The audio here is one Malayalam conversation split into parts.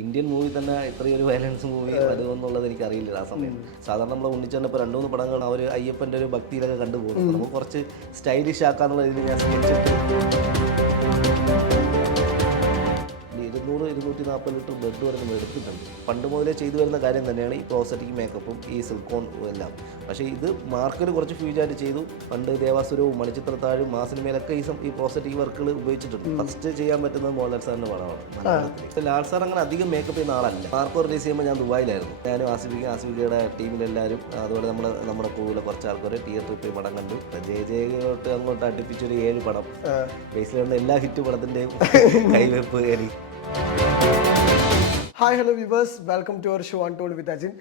ഇന്ത്യൻ മൂവി തന്നെ ഇത്രയൊരു വയലൻസ് മൂവി വരുമെന്നുള്ളത് എനിക്കറിയില്ല ആ സമയം. സാധാരണ നമ്മൾ ഉണ്ണിച്ചേട്ടൻ ഇപ്പോൾ 2-3 പടങ്ങളാണ് അവർ അയ്യപ്പൻ്റെ ഒരു ഭക്തിയിലൊക്കെ കണ്ടുപോകുന്നത്. നമുക്ക് കുറച്ച് സ്റ്റൈലിഷ് ആക്കാന്നുള്ള രീതിയിൽ ഞാൻ സ്കെച്ച് 200-240 ലിറ്റർ ബ്ലഡ് വരെ നമ്മൾ എടുത്തിട്ടുണ്ട്. പണ്ട് മുതലേ ചെയ്തു വരുന്ന കാര്യം തന്നെയാണ് ഈ പ്രോസ്റ്ററ്റിക് മേക്കപ്പും ഈ സിൽക്കോൺ എല്ലാം. പക്ഷേ ഇത് മാർക്കറ്റ് കുറച്ച് ഫ്യൂജായിട്ട് ചെയ്തു. പണ്ട് ദേവാസുരവും മണിച്ചിത്രത്താഴും മാസിനിമേലൊക്കെ ഈ പ്രോസ്റ്ററ്റിക് വർക്കുകൾ ഉപയോഗിച്ചിട്ടുണ്ട്. ഫസ്റ്റ് ചെയ്യാൻ പറ്റുന്നത് മോഹൻലാൽ സാറിൻ്റെ പടമാണ് മലയാളത്തിൽ. ലാൽ സാർ അങ്ങനെ അധികം മേക്കപ്പ് ചെയ്യുന്ന ആളല്ല. മാർക്കോ റിലീസ് ചെയ്യുമ്പോൾ ഞാൻ ദുബായിലായിരുന്നു. ഞാനും ആസിഫിക്കയുടെ ടീമിലെല്ലാവരും അതുപോലെ നമ്മുടെ പൂവിലെ കുറച്ച് ആൾക്കാർ തിയേറ്ററിൽ പോയി പടം കണ്ടു. ജയജയോട്ട് അങ്ങോട്ട് അടുപ്പിച്ചൊരു 7 പടം ബേസിൽ വരുന്ന എല്ലാ ഹിറ്റ് പടത്തിൻ്റെയും കൈവെപ്പ് എനിക്ക്. Hi hello viewers, welcome to our show untold with Ajin.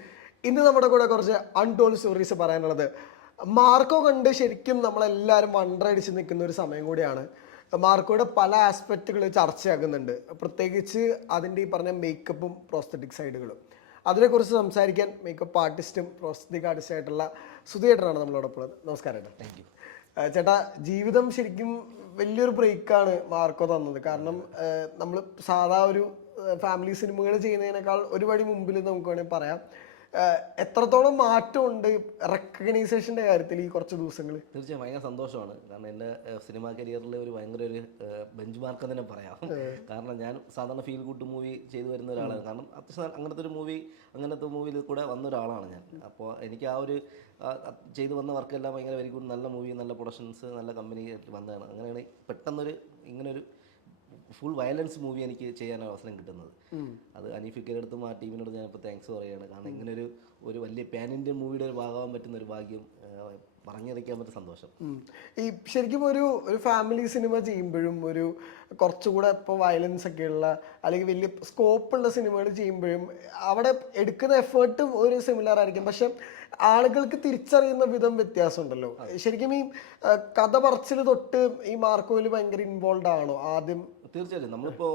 ഇന്ന് നമ്മുടെ കൂടെ കുറച്ച് അൺടോൾഡ് സ്റ്റോറീസ് പറയാനുള്ളത്. മാർക്കോ കണ്ട് ശരിക്കും നമ്മളെല്ലാവരും വണ്ടറടിച്ച് നിൽക്കുന്ന ഒരു സമയം കൂടിയാണ്. മാർക്കോയുടെ പല ആസ്പെക്റ്റുകൾ ചർച്ചയാകുന്നുണ്ട്, പ്രത്യേകിച്ച് അതിൻ്റെ ഈ പറഞ്ഞ മേക്കപ്പും പ്രോസ്തറ്റിക് സൈഡുകളും. അതിനെക്കുറിച്ച് സംസാരിക്കാൻ മേക്കപ്പ് ആർട്ടിസ്റ്റും പ്രോസ്തറ്റിക് ആർട്ടിസ്റ്റായിട്ടുള്ള സുധീട്ടനാണ് നമ്മളോടൊപ്പം ഉള്ളത്. നമസ്കാരം ചേട്ടാ. താങ്ക് യു ചേട്ടാ, ജീവിതം ശരിക്കും വലിയൊരു ബ്രേക്കാണ് മാർക്കോ തന്നത്. കാരണം നമ്മൾ സാധാ ഒരു ഫാമിലി സിനിമകൾ ചെയ്യുന്നതിനേക്കാൾ ഒരുപടി മുമ്പിൽ നമുക്ക് വേണമെങ്കിൽ പറയാം. എത്രത്തോളം മാറ്റമുണ്ട് റെക്കഗ്നൈസേഷൻ്റെ കാര്യത്തിൽ ഈ കുറച്ച് ദിവസങ്ങൾ? തീർച്ചയായും ഭയങ്കര സന്തോഷമാണ്. കാരണം എൻ്റെ സിനിമാ കരിയറിൽ ഒരു ഭയങ്കര ഒരു ബെഞ്ച് മാർക്ക് തന്നെ പറയാം. കാരണം ഞാൻ സാധാരണ ഫീൽ ഗുഡ് മൂവി ചെയ്തു വരുന്ന ഒരാളാണ്. കാരണം അത്യാവശ്യം അങ്ങനത്തെ മൂവിയിൽ കൂടെ വന്ന ഒരാളാണ് ഞാൻ. അപ്പോൾ എനിക്ക് ആ ഒരു ചെയ്തു വന്ന വർക്കെല്ലാം ഭയങ്കര വെരി ഗുഡ്, നല്ല മൂവി, നല്ല പ്രൊഡക്ഷൻസ്, നല്ല കമ്പനി വന്നതാണ്. അങ്ങനെയാണ് പെട്ടെന്നൊരു ഇങ്ങനൊരു ഫുൾ വയലൻസ് മൂവി എനിക്ക് ചെയ്യാൻ അവസരം കിട്ടുന്നത്. അത് അനീഫിക്കയുടെ അടുത്തും ആ ടീമിനോട് ഞാനിപ്പോൾ താങ്ക്സ് പറയുകയാണ്. കാരണം ഇങ്ങനൊരു വലിയ പാൻ ഇന്ത്യൻ മൂവിയുടെ ഒരു ഭാഗമാകാൻ പറ്റുന്ന ഒരു ഭാഗ്യം പറഞ്ഞറിയിക്കാൻ പറ്റുന്ന സന്തോഷം. ഈ ശരിക്കും ഒരു ഫാമിലി സിനിമ ചെയ്യുമ്പോഴും ഒരു കുറച്ചുകൂടെ ഇപ്പോൾ വയലൻസ് ഒക്കെ ഉള്ള അല്ലെങ്കിൽ വലിയ സ്കോപ്പുള്ള സിനിമകൾ ചെയ്യുമ്പോഴും അവിടെ എടുക്കുന്ന എഫേർട്ടും ഒരു സിമിലർ ആയിരിക്കും. പക്ഷെ ആളുകൾക്ക് തിരിച്ചറിയുന്ന വിധം വ്യത്യാസമുണ്ടല്ലോ. ശരിക്കും ഈ കഥ പറച്ചിൽ തൊട്ട് ഈ മാർക്കോയിൽ ഭയങ്കര ഇൻവോൾവ് ആണോ ആദ്യം? തീർച്ചയായിട്ടും നമ്മളിപ്പോൾ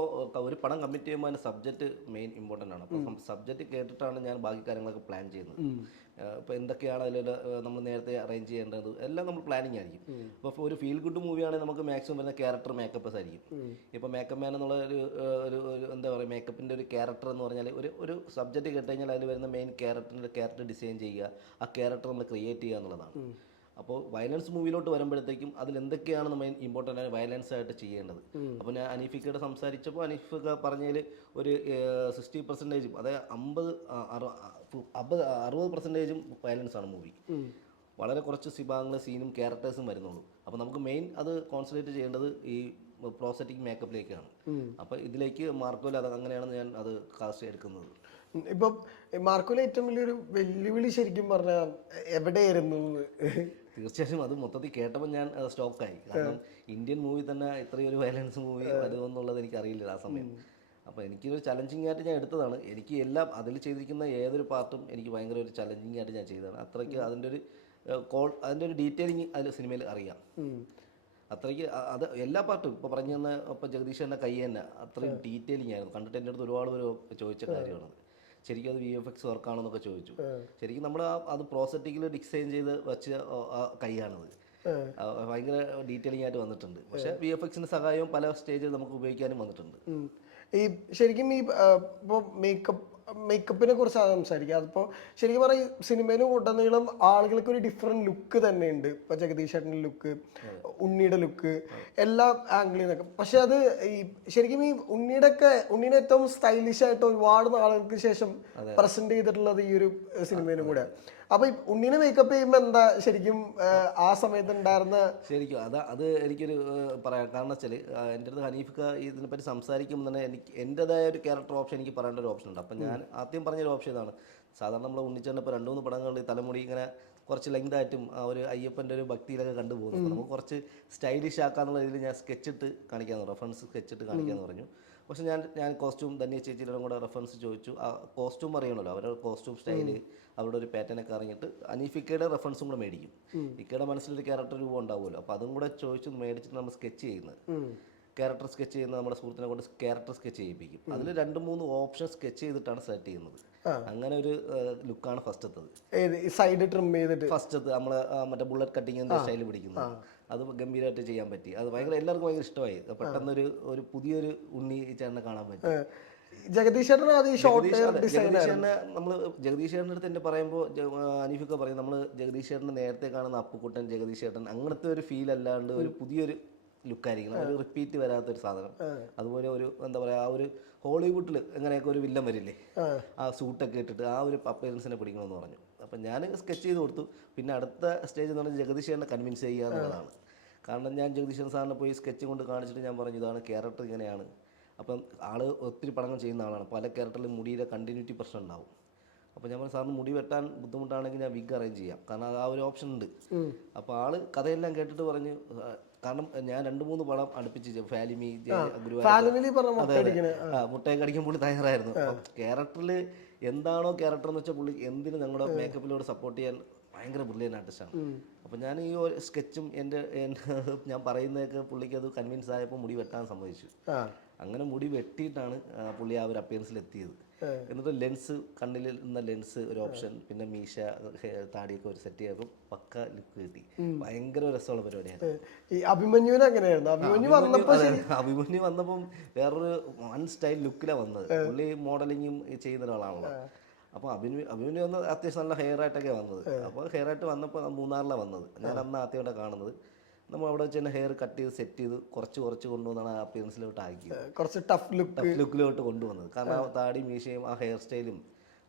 ഒരു പടം കമ്മിറ്റ് ചെയ്യുമ്പോൾ അതിൻ്റെ സബ്ജക്റ്റ് മെയിൻ ഇമ്പോർട്ടൻ്റ് ആണ്. അപ്പം സബ്ജക്റ്റ് കേട്ടിട്ടാണ് ഞാൻ ബാക്കി കാര്യങ്ങളൊക്കെ പ്ലാൻ ചെയ്യുന്നത്. ഇപ്പോൾ എന്തൊക്കെയാണ് അതിൽ നമ്മൾ നേരത്തെ അറേഞ്ച് ചെയ്യേണ്ടത് എല്ലാം നമ്മൾ പ്ലാനിങ് ആയിരിക്കും. അപ്പോൾ ഒരു ഫീൽ ഗുഡ് മൂവിയാണെങ്കിൽ നമുക്ക് മാക്സിമം വരുന്ന ക്യാരക്ടർ മേക്കപ്പ്സ് ആയിരിക്കും. ഇപ്പോൾ മേക്കപ്പ് മാൻ എന്നുള്ള ഒരു എന്താ പറയുക, മേക്കപ്പിൻ്റെ ഒരു ക്യാരക്ടർ എന്ന് പറഞ്ഞാൽ ഒരു സബ്ജക്റ്റ് കേട്ട് കഴിഞ്ഞാൽ അതിൽ വരുന്ന മെയിൻ ക്യാരക്ടർ ഡിസൈൻ ചെയ്യുക, ആ ക്യാരക്ടർ നമ്മൾ ക്രിയേറ്റ് ചെയ്യുക എന്നുള്ളതാണ്. അപ്പോൾ വയലൻസ് മൂവിയിലോട്ട് വരുമ്പോഴത്തേക്കും അതിൽ എന്തൊക്കെയാണ് നമ്മൾ ഇമ്പോർട്ടൻ്റ് ആയി വയലൻസ് ആയിട്ട് ചെയ്യേണ്ടത്. അപ്പോൾ ഞാൻ അനീഫിക്കയോട് സംസാരിച്ചപ്പോൾ അനീഫിക്ക പറഞ്ഞതിൽ ഒരു 60%, അതായത് 60% വയലൻസ് ആണ് മൂവി. വളരെ കുറച്ച് വിഭാഗങ്ങൾ സീനും ക്യാരക്ടേഴ്സും വരുന്നുള്ളൂ. അപ്പോൾ നമുക്ക് മെയിൻ അത് കോൺസെൻട്രേറ്റ് ചെയ്യേണ്ടത് ഈ പ്രോസ്റ്ററ്റിക് മേക്കപ്പിലേക്കാണ്. അപ്പോൾ ഇതിലേക്ക് മാർക്കോയിൽ അത് അങ്ങനെയാണ് ഞാൻ അത് കാസ്റ്റ് എടുക്കുന്നത്. ഇപ്പം മാർക്കോയിലെ ഏറ്റവും വലിയൊരു വെല്ലുവിളി ശരിക്കും പറഞ്ഞാൽ എവിടെയായിരുന്നു? തീർച്ചയായും അത് മൊത്തത്തിൽ കേട്ടപ്പോൾ ഞാൻ സ്റ്റോക്കായി. കാരണം ഇന്ത്യൻ മൂവി തന്നെ ഇത്രയൊരു വയലൻസ് മൂവി വരുമെന്നുള്ളത് എനിക്കറിയില്ല ആ സമയം. അപ്പോൾ എനിക്കൊരു ചലഞ്ചിങ് ആയിട്ട് ഞാൻ എടുത്തതാണ്. എനിക്ക് എല്ലാം അതിൽ ചെയ്തിരിക്കുന്ന ഏതൊരു പാർട്ടും എനിക്ക് ഭയങ്കര ഒരു ചലഞ്ചിങ് ആയിട്ട് ഞാൻ ചെയ്തതാണ്. അത്രയ്ക്ക് അതിൻ്റെ ഒരു ഡീറ്റെയിലിങ് അതിൽ സിനിമയിൽ അറിയാം. അത്രയ്ക്ക് അത് എല്ലാ പാർട്ടും ഇപ്പോൾ പറഞ്ഞു തന്ന ഇപ്പോൾ ജഗദീഷ് തന്നെ കൈ തന്നെ അത്രയും ഡീറ്റെയിലിംഗ് ആയിരുന്നു. കണ്ടിട്ട് എൻ്റെ അടുത്ത് ഒരുപാട് പേര് ചോദിച്ച കാര്യമാണത്. ശരിക്കും അത് VFX വർക്കാണെന്നൊക്കെ ചോദിച്ചു. ശരിക്കും നമ്മൾ അത് പ്രോസറ്റിക്കിൽ ഡിസൈൻ ചെയ്ത് വെച്ച കൈയാണത്. ഭയങ്കര ഡീറ്റെയിലിംഗ് ആയിട്ട് വന്നിട്ടുണ്ട്. പക്ഷേ VFXൻ്റെ സഹായവും പല സ്റ്റേജിൽ നമുക്ക് ഉപയോഗിക്കാനും വന്നിട്ടുണ്ട്. ഈ ശരിക്കും ഈ ഇപ്പോൾ മേക്കപ്പിനെ കുറിച്ചാണ് സംസാരിക്കുക. അതിപ്പോൾ ശരിക്കും പറഞ്ഞാൽ സിനിമയിൽ ഉടനീളം ആളുകൾക്ക് ഒരു ഡിഫറെൻറ്റ് ലുക്ക് തന്നെയുണ്ട്. ഇപ്പോൾ ജഗദീഷ് ചേട്ടൻ്റെ ലുക്ക്, ഉണ്ണിയുടെ ലുക്ക്, എല്ലാ ആംഗിളിൽ നിന്നൊക്കെ. പക്ഷെ അത് ഈ ശരിക്കും ഈ ഉണ്ണീനെ ഏറ്റവും സ്റ്റൈലിഷ് ആയിട്ട് ഒരുപാട് നാളുകൾക്ക് ശേഷം പ്രസന്റ് ചെയ്തിട്ടുള്ളത് ഈ ഒരു സിനിമയിലും കൂടെ. അപ്പൊ ഈ ഉണ്ണീനെ മേക്കപ്പ് ചെയ്യുമ്പോൾ എന്താ ശരിക്കും ആ സമയത്ത് ഉണ്ടായിരുന്ന? ശരിക്കും അത് എനിക്കൊരു പറയാം. കാരണം വെച്ചാൽ എൻ്റെ അടുത്ത് ഹനീഫിക്ക ഇതിനെപ്പറ്റി സംസാരിക്കുമ്പോൾ തന്നെ എൻ്റെതായ ഒരു ക്യാരക്ടർ ഓപ്ഷൻ എനിക്ക് പറയേണ്ട ഒരു ഓപ്ഷൻ ഉണ്ട്. അപ്പം ഞാൻ ആദ്യം പറഞ്ഞൊരു ഓപ്ഷൻ ഇതാണ്. സാധാരണ നമ്മൾ ഉണ്ണിച്ചേട്ടൻ ഇപ്പോൾ 2-3 പടങ്ങളിൽ തലമുടി ഇങ്ങനെ കുറച്ച് ലെങ്തായിട്ടും ആ ഒരു അയ്യപ്പൻ്റെ ഒരു ഭക്തിയിലൊക്കെ കണ്ടുപോകുന്നു. നമുക്ക് കുറച്ച് സ്റ്റൈലിഷ് ആക്കാന്നുള്ള രീതിയിൽ ഞാൻ സ്കെച്ചിട്ട് കാണിക്കാമെന്ന് പറഞ്ഞു, റെഫറൻസ് സ്കെച്ചിട്ട് കാണിക്കാമെന്ന് പറഞ്ഞു. പക്ഷേ ഞാൻ കോസ്റ്റ്യൂം ധന്യ ചേച്ചിയുടെ കൂടെ റെഫറൻസ് ചോദിച്ചു. ആ കോസ്റ്റ്യൂം അറിയണമല്ലോ, അവരുടെ കോസ്റ്റ്യൂം സ്റ്റൈല്, അവരുടെ ഒരു പാറ്റേണൊക്കെ അറിഞ്ഞിട്ട് അനീഫിക്കയുടെ റെഫറൻസും കൂടെ മേടിക്കും. ഇക്കയുടെ മനസ്സിലൊരു ക്യാരക്ടർ രൂപം ഉണ്ടാവുമല്ലോ, അപ്പോൾ അതും കൂടെ ചോദിച്ച് മേടിച്ചിട്ട് നമ്മൾ സ്കെച്ച് ചെയ്യുന്നത്. ക്യാരക്ടർ സ്കെച്ച് ചെയ്യുന്ന നമ്മുടെ സുഹൃത്തിനെ കൊണ്ട് ക്യാരക്ടർ സ്കെച്ച് ചെയ്യിപ്പിക്കും. അതിൽ 2-3 ഓപ്ഷൻ സ്കെച്ച് ചെയ്തിട്ടാണ് സെലക്ട് ചെയ്യുന്നത്. അങ്ങനെ ഒരു ലുക്കാണ് ഫസ്റ്റത്തത്. സൈഡ് ട്രിം ചെയ്തിട്ട് ഫസ്റ്റത്ത് നമ്മൾ മറ്റേ ബുള്ളറ്റ് കട്ടിങ്ങിൻ്റെ സ്റ്റൈൽ പിടിക്കുന്നത്. അത് ഗംഭീരമായിട്ട് ചെയ്യാൻ പറ്റി. അത് എല്ലാവർക്കും ഭയങ്കര ഇഷ്ടമായി. പെട്ടെന്നൊരു പുതിയൊരു ഉണ്ണി ചേട്ടനെ കാണാൻ പറ്റി. ജഗദീഷ് ചേട്ടൻ ആദ്യം ഷോർട്ട് ഹെയർ ഡിസൈൻ ജഗദീഷേട്ടനെ നമ്മൾ ജഗദീഷേട്ടൻ്റെ അടുത്ത് എന്നെ പറയുമ്പോൾ അനീഫൊക്കെ പറയും നമ്മൾ ജഗദീഷേട്ടനെ നേരത്തെ കാണുന്ന അപ്പുക്കുട്ടൻ ജഗദീഷേട്ടൻ അങ്ങനത്തെ ഒരു ഫീൽ അല്ലാണ്ട് ഒരു പുതിയൊരു ലുക്കായിരിക്കണം, ഒരു റിപ്പീറ്റ് വരാത്തൊരു സാധനം. അതുപോലെ ഒരു എന്താ പറയുക, ആ ഒരു ഹോളിവുഡിൽ എങ്ങനെയൊക്കെ ഒരു വില്ലൻ വരില്ലേ, ആ സൂട്ടൊക്കെ ഇട്ടിട്ട് ആ ഒരു അപ്പിയറൻസിനെ പിടിക്കണമെന്ന് പറഞ്ഞു. അപ്പം ഞാൻ സ്കെച്ച് ചെയ്ത് കൊടുത്തു. പിന്നെ അടുത്ത സ്റ്റേജ് എന്ന് പറഞ്ഞാൽ ജഗദീഷേട്ടനെ കൺവിൻസ് ചെയ്യുക എന്നുള്ളതാണ്. കാരണം ഞാൻ ജഗദീഷേട്ടൻ സാറിനെ പോയി സ്കെച്ച് കൊണ്ട് കാണിച്ചിട്ട് ഞാൻ പറഞ്ഞു ഇതാണ് ക്യാരക്ടർ ഇങ്ങനെയാണ്. അപ്പം ആൾ ഒത്തിരി പടങ്ങൾ ചെയ്യുന്ന ആളാണ്, പല ക്യാരക്ടറിലും മുടിയുടെ കണ്ടിന്യൂറ്റി പ്രശ്നം ഉണ്ടാവും. അപ്പോൾ ഞാൻ പറഞ്ഞു സാറിന് മുടി വെട്ടാൻ ബുദ്ധിമുട്ടാണെങ്കിൽ ഞാൻ വിഗ് അറേഞ്ച് ചെയ്യാം, കാരണം ആ ഒരു ഓപ്ഷൻ ഉണ്ട്. അപ്പോൾ ആൾ കഥയെല്ലാം കേട്ടിട്ട് പറഞ്ഞു, കാരണം ഞാൻ 2-3 പടം അടുപ്പിച്ച് ഫാലിമി മുട്ടയൊക്കെ അടിക്കാൻ പുള്ളി തയ്യാറായിരുന്നു. അപ്പം ക്യാരക്ടറിൽ എന്താണോ ക്യാരക്ടർ എന്ന് വെച്ചാൽ പുള്ളി എന്തിനും ഞങ്ങളുടെ മേക്കപ്പിലോട് സപ്പോർട്ട് ചെയ്യാൻ ഭയങ്കര ബ്രില്യൻ ആർട്ടിസ്റ്റാണ്. അപ്പം ഞാൻ ഈ ഒരു സ്കെച്ചും എൻ്റെ ഞാൻ പറയുന്നതൊക്കെ പുള്ളിക്ക് അത് കൺവിൻസ് ആയപ്പോൾ മുടി വെട്ടാൻ സമ്മതിച്ചു. അങ്ങനെ മുടി വെട്ടിയിട്ടാണ് പുള്ളി ആ ഒരു അപ്പിയറൻസിൽ എത്തിയത്. എന്നിട്ട് ലെൻസ്, കണ്ണിൽ നിന്ന ലെൻസ് ഒരു ഓപ്ഷൻ, പിന്നെ മീശ താടിയൊക്കെ ഒരു സെറ്റ് ചെയ്തപ്പോൾ പക്ക ലുക്ക് കിട്ടി. ഭയങ്കര രസമുള്ള പരിപാടിയാണ്. ഈ അഭിമന്യുവിന് അങ്ങനെയായിരുന്നു. അഭിമന്യു വന്നപ്പം വേറൊരു വൺ സ്റ്റൈൽ ലുക്കിലാണ് വന്നത്. പുള്ളി മോഡലിങ്ങും ചെയ്യുന്ന ഒരാളാണല്ലോ. അപ്പോൾ അഭിമന്യു വന്ന് അത്യാവശ്യം നല്ല ഹെയർ ആയിട്ടൊക്കെ വന്നത്. അപ്പോൾ ഹെയർ ആയിട്ട് വന്നപ്പോൾ മൂന്നാറിലാണ് വന്നത്. ഞാൻ അന്ന് ആദ്യമായിട്ടാണ് കാണുന്നത്. നമ്മൾ അവിടെ വെച്ച് തന്നെ ഹെയർ കട്ട് ചെയ്ത് സെറ്റ് ചെയ്ത് കുറച്ച് കൊണ്ടുവന്നാണ് ആ അപ്പിയറൻസിലോട്ട് ആക്കിയത്. കുറച്ച് ടഫ് ലുക്കിലോട്ട് കൊണ്ടുവന്നത്. കാരണം ആ താടി മീശയും ആ ഹെയർ സ്റ്റൈലും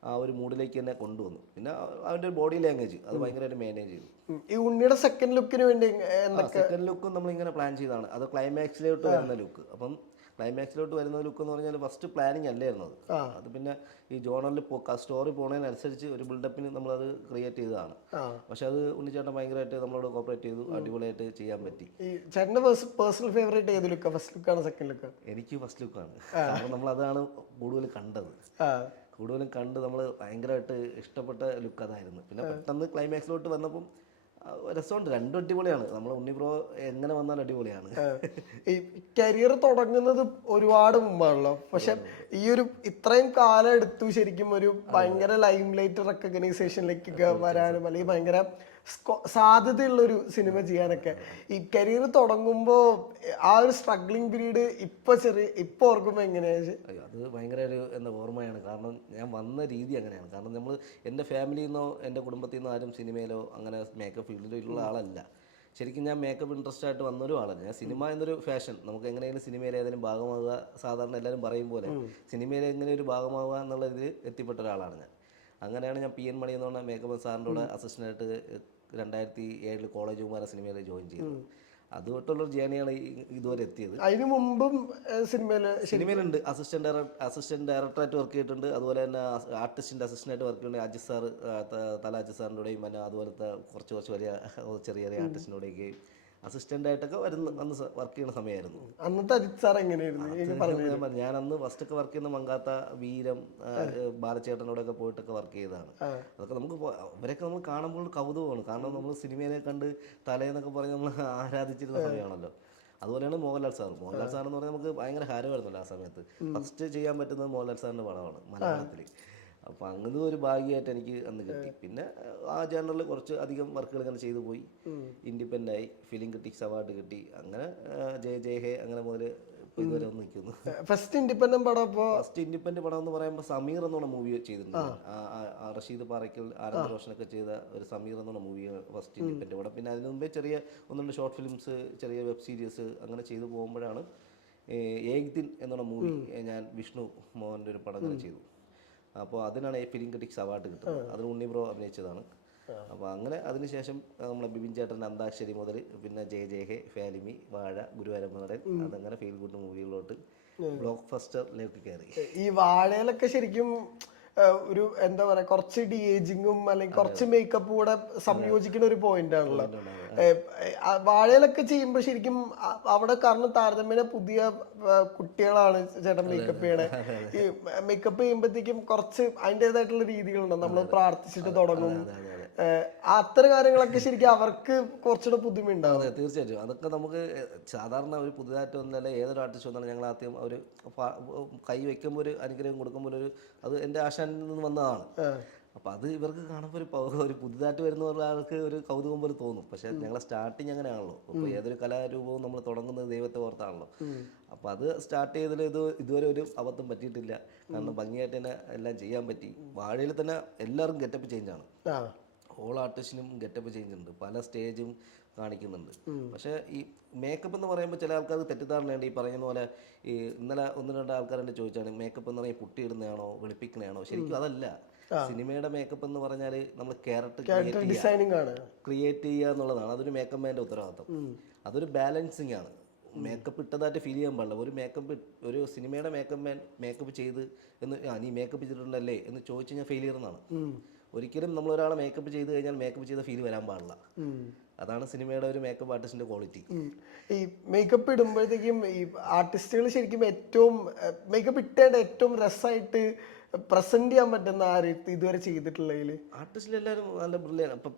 ആ ഒരു മൂഡിലേക്ക് തന്നെ കൊണ്ടുവന്നു. പിന്നെ അവൻ്റെ ഒരു ബോഡി ലാംഗ്വേജ് അത് ഭയങ്കരമായിട്ട് മാനേജ് ചെയ്തു. ഈ ഉണ്ണിയുടെ സെക്കൻഡ് ലുക്കിന് വേണ്ടി സെക്കൻഡ് ലുക്കും നമ്മളിങ്ങനെ പ്ലാൻ ചെയ്താണ്. അത് ക്ലൈമാക്സിലോട്ട് വരുന്ന ലുക്ക്. അപ്പം ക്ലൈമാക്സിലോട്ട് വരുന്ന ലുക്ക് എന്ന് പറഞ്ഞാൽ ഫസ്റ്റ് പ്ലാനിങ് അല്ലായിരുന്നു അത് പിന്നെ ഈ ജോണറിൽ സ്റ്റോറി പോകുന്നതിനനുസരിച്ച് ഒരു ബിൽഡപ്പിന് നമ്മളത് ക്രിയേറ്റ് ചെയ്തതാണ്. പക്ഷെ അത് ഉണ്ണിച്ചേട്ടൻ ഭയങ്കരമായിട്ട് നമ്മളോട് കോപ്പറേറ്റ് ചെയ്തു, അടിപൊളിയായിട്ട് ചെയ്യാൻ പറ്റി. ചേട്ടൻ്റെ പേഴ്സണൽ ഫേവറേറ്റ് ഏത് ലുക്കാണ്, ഫസ്റ്റ് ലുക്കാണ് സെക്കൻഡ് ലുക്ക്? എനിക്ക് ഫസ്റ്റ് ലുക്കാണ്. കാരണം നമ്മൾ അതാണ് കൂടുതൽ കണ്ടത്. കൂടുതലും കണ്ട് നമ്മൾ ഭയങ്കരമായിട്ട് ഇഷ്ടപ്പെട്ട ലുക്ക് അതായിരുന്നു. പിന്നെ പെട്ടെന്ന് ക്ലൈമാക്സിലോട്ട് വന്നപ്പം രസമുണ്ട്, രണ്ടും അടിപൊളിയാണ്. നമ്മളെ ഉണ്ണി ബ്രോ എങ്ങനെ വന്നാലും അടിപൊളിയാണ്. ഈ കരിയർ തുടങ്ങുന്നത് ഒരുപാട് മുമ്പാണല്ലോ, പക്ഷെ ഈ ഒരു ഇത്രയും കാലം എടുത്തു ശരിക്കും ഒരു ഭയങ്കര ലൈം ലൈറ്റ് റെക്കഗ്നൈസേഷനിലേക്ക് വരാനും അല്ലെങ്കിൽ ഭയങ്കര സാധ്യതയുള്ളൊരു സിനിമ ചെയ്യാനൊക്കെ. ഈ കരിയർ തുടങ്ങുമ്പോൾ ആ ഒരു സ്ട്രഗ്ലിംഗ് പീരീഡ് ഇപ്പൊ ഓർക്കുമ്പോൾ എങ്ങനെയാണ്? അത് ഭയങ്കര ഒരു ഓർമ്മയാണ്. കാരണം ഞാൻ വന്ന രീതി അങ്ങനെയാണ്. കാരണം നമ്മൾ എൻ്റെ ഫാമിലിയിൽ നിന്നോ എൻ്റെ കുടുംബത്തിൽ നിന്നോ ആരും സിനിമയിലോ അങ്ങനെ മേക്കപ്പ് ഫീൽഡിലുള്ള ആളല്ല. ശരിക്കും ഞാൻ മേക്കപ്പ് ഇൻട്രസ്റ്റ് ആയിട്ട് വന്നൊരു ആളല്ല. ഞാൻ സിനിമ എന്നൊരു ഫാഷൻ, നമുക്ക് എങ്ങനെയെങ്കിലും സിനിമയിൽ ഏതെങ്കിലും ഭാഗമാകുക, സാധാരണ എല്ലാവരും പറയും പോലെ സിനിമയിൽ എങ്ങനെ ഒരു ഭാഗമാകുക എന്നുള്ളതിൽ എത്തിപ്പെട്ട ഒരാളാണ് ഞാൻ. അങ്ങനെയാണ് ഞാൻ PN മണി എന്ന് പറഞ്ഞ മേക്കപ്പ് സാറിൻ്റെ കൂടെ അസിസ്റ്റൻ്റായിട്ട് 2007 കോളേജ് കുമാര സിനിമയിൽ ജോയിൻ ചെയ്തത്. അതുകൊണ്ടുള്ളൊരു ജേണിയാണ് ഇതുവരെ എത്തിയത്. അതിന് മുമ്പും സിനിമയിലുണ്ട് അസിസ്റ്റന്റ് ഡയറക്ടറായിട്ട് വർക്ക് ചെയ്തിട്ടുണ്ട്. അതുപോലെ തന്നെ ആർട്ടിസ്റ്റിൻ്റെ അസിസ്റ്റൻ്റായിട്ട് വർക്ക് ചെയ്യുന്നുണ്ട്. അജിത് സാർ, അജിത് സാറിൻ്റെ കൂടെയും പിന്നെ അതുപോലത്തെ കുറച്ച് വലിയ ചെറിയ ആർട്ടിസ്റ്റിൻ്റെ കൂടെയൊക്കെ അസിസ്റ്റൻ്റായിട്ടൊക്കെ അന്ന് വർക്ക് ചെയ്യുന്ന സമയമായിരുന്നു. അന്നത്തെ അജിത് സാർ എങ്ങനെയായിരുന്നു? ഞാൻ അന്ന് ഫസ്റ്റൊക്കെ വർക്ക് ചെയ്യുന്ന മങ്കാത്ത, വീരം, ബാലച്ചേട്ടനോടൊക്കെ പോയിട്ടൊക്കെ വർക്ക് ചെയ്തതാണ്. അതൊക്കെ നമുക്ക് അവരൊക്കെ നമ്മൾ കാണുമ്പോൾ കൗതുകമാണ്. കാരണം നമ്മൾ സിനിമയെ കണ്ട് തലേന്നൊക്കെ പറഞ്ഞ് നമ്മൾ ആരാധിച്ചിരുന്ന സമയമാണല്ലോ. അതുപോലെയാണ് മോഹൻലാൽ സാർ എന്ന് പറഞ്ഞാൽ നമുക്ക് ഭയങ്കര ഹാരമായിരുന്നല്ലോ ആ സമയത്ത്. ഫസ്റ്റ് ചെയ്യാൻ പറ്റുന്നത് മോഹൻലാൽ സാറിൻ്റെ പടമാണ് മലയാളത്തിൽ. അപ്പോൾ അങ്ങനെ ഒരു ഭാഗ്യമായിട്ട് എനിക്ക് അന്ന് കിട്ടി. പിന്നെ ആ ജേണലിൽ കുറച്ച് അധികം വർക്കുകൾ ഇങ്ങനെ ചെയ്തു പോയി. ഇൻഡിപെൻഡൻ്റ് ആയി, ഫിലിം ക്രിറ്റിക്സ് അവാർഡ് കിട്ടി. അങ്ങനെ ജയ ഹേ അങ്ങനെ മുതൽ ഇതുവരെ ഒന്ന് നിൽക്കുന്നു. ഫസ്റ്റ് ഇൻഡിപെൻഡന്റ് പടം എന്ന് പറയുമ്പോൾ സമീർ എന്നുള്ള മൂവി ചെയ്തിട്ടുണ്ട്. റഷീദ് പാറയ്ക്കൽ, ആനന്ദ് റോഷനൊക്കെ ചെയ്ത ഒരു സമീർ എന്നുള്ള മൂവി ഫസ്റ്റ് ഇൻഡിപെൻഡന്റ് പടം. പിന്നെ അതിന് മുമ്പേ ചെറിയ 1-2 ഷോർട്ട് ഫിലിംസ്, ചെറിയ വെബ് സീരീസ് അങ്ങനെ ചെയ്തു പോകുമ്പോഴാണ് ഏക് ദിൻ എന്നുള്ള മൂവി ഞാൻ വിഷ്ണു മോഹൻ്റെ ഒരു പടം അങ്ങനെ ചെയ്തു. അപ്പോൾ അതിനാണ് ഫിലിം ക്രിറ്റിക്സ് അവാർഡ് കിട്ടുന്നത്. അതിന് ഉണ്ണി ബ്രോ അഭിനയിച്ചതാണ്. അപ്പോൾ അങ്ങനെ അതിനുശേഷം നമ്മളെ ബിബിൻ ചേട്ടൻ്റെ അന്താക്ഷരി മുതൽ പിന്നെ ജയ ഹേ, ഫാലിമി, വാഴ, ഗുരുവായൂരപ്പൻ നടൻ, അതങ്ങനെ ഫീൽ ഗുഡ് മൂവികളിലോട്ട് ബ്ലോക്ക് ഫസ്റ്ററിലേക്ക് കയറി. ഈ വാഴയിലൊക്കെ ശരിക്കും ഒരു എന്താ പറയാ, കുറച്ച് ഡി ഏജിങ്ങും അല്ലെങ്കിൽ കുറച്ച് മേക്കപ്പ് കൂടെ സംയോജിക്കുന്ന ഒരു പോയിന്റ് ആണല്ലോ. വാഴയിലൊക്കെ ചെയ്യുമ്പോൾ ശരിക്കും അവിടെ കാരണം താരതമ്യേന പുതിയ കുട്ടികളാണ് ചേട്ടൻ മേക്കപ്പ് ചെയ്യണേ. ഈ മേക്കപ്പ് ചെയ്യുമ്പോഴത്തേക്കും കുറച്ച് അതിൻ്റെതായിട്ടുള്ള രീതികളുണ്ടോ, നമ്മൾ പ്രാർത്ഥിച്ചിട്ട് തുടങ്ങും, അത്തരം കാര്യങ്ങളൊക്കെ ശരിക്കും അവർക്ക് കുറച്ചുകൂടെ പുതുമയുണ്ടാവും. അതെ, തീർച്ചയായിട്ടും. അതൊക്കെ നമുക്ക് സാധാരണ ഒരു പുതുതായിട്ട് വന്നാലേ ഏതൊരു ആർട്ടിസ്റ്റ് വന്നാലും ഞങ്ങൾ ആദ്യം ഒരു കൈ വയ്ക്കുമ്പോൾ ഒരു അനുഗ്രഹം കൊടുക്കുമ്പോൾ അത് എൻ്റെ ആശാനിൽ നിന്ന് വന്നതാണ്. അപ്പോൾ അത് ഇവർക്ക് കാണുമ്പോൾ ഒരു പുതുതായിട്ട് വരുന്ന ഒരാൾക്ക് ഒരു കൗതുകം പോലെ തോന്നും. പക്ഷേ ഞങ്ങളെ സ്റ്റാർട്ടിങ് അങ്ങനെയാണല്ലോ. അപ്പോൾ ഏതൊരു കലാരൂപവും നമ്മൾ തുടങ്ങുന്നത് ദൈവത്തെ ഓർത്താണല്ലോ. അപ്പോൾ അത് സ്റ്റാർട്ട് ചെയ്തതിൽ ഇതുവരെ ഒരു അബദ്ധം പറ്റിയിട്ടില്ല. കാരണം ഭംഗിയായിട്ട് തന്നെ എല്ലാം ചെയ്യാൻ പറ്റി. വാഴയിൽ തന്നെ എല്ലാവർക്കും ഗെറ്റപ്പ് ചേഞ്ചാണ്. ഓൾ ആർട്ടിസ്റ്റിനും ഗെറ്റപ്പ് ചേഞ്ച് ഉണ്ട്, പല സ്റ്റേജും കാണിക്കുന്നുണ്ട്. പക്ഷേ ഈ മേക്കപ്പ് എന്ന് പറയുമ്പോൾ ചില ആൾക്കാർക്ക് തെറ്റിദ്ധാരണയുണ്ട്. ഈ പറയുന്ന പോലെ ഈ ഇന്നലെ ഒന്ന് രണ്ട് ആൾക്കാരെന്നെ ചോദിച്ചാണ് മേക്കപ്പ് എന്ന് പറഞ്ഞാൽ പുട്ടി ഇടുന്നതാണോ വെളുപ്പിക്കണയാണോ. ശരിക്കും അതല്ല. സിനിമയുടെ മേക്കപ്പ് എന്ന് പറഞ്ഞാൽ നമ്മൾ ക്യാരക്ടർ ക്രിയേറ്റ് ചെയ്യുക എന്നുള്ളതാണ്. അതൊരു മേക്കപ്പ് മാൻ്റെ ഉത്തരവാദിത്തം. അതൊരു ബാലൻസിങ് ആണ്. മേക്കപ്പ് ഇട്ടതായിട്ട് ഫീൽ ചെയ്യാൻ പാടില്ല. ഒരു സിനിമയുടെ മേക്കപ്പ് ചെയ്ത് എന്ന് നീ മേക്കപ്പ് ചെയ്തിട്ടുണ്ടല്ലേ എന്ന് ചോദിച്ചു കഴിഞ്ഞാൽ ഫെയിലിയർ എന്നാണ്. ഒരിക്കലും നമ്മൾ ഒരാളെ മേക്കപ്പ് ചെയ്ത് കഴിഞ്ഞാൽ മേക്കപ്പ് ചെയ്ത ഫീൽ വരാൻ പാടില്ല. അതാണ് സിനിമയുടെ ഒരു മേക്കപ്പ് ആർട്ടിസ്റ്റിന്റെ ക്വാളിറ്റി. ഈ മേക്കപ്പ് ഇടുമ്പോഴത്തേക്കും ഈ ആർട്ടിസ്റ്റുകൾ ശരിക്കും ഏറ്റവും മേക്കപ്പ് ഇട്ടേണ്ട ഏറ്റവും രസമായിട്ട് പ്രസന്റ് ചെയ്യാൻ പറ്റുന്ന ഇതുവരെ ചെയ്തിട്ടുള്ളതിൽ ആർട്ടിസ്റ്റിൽ എല്ലാവരും നല്ല ബ്രില്യൻ. അപ്പം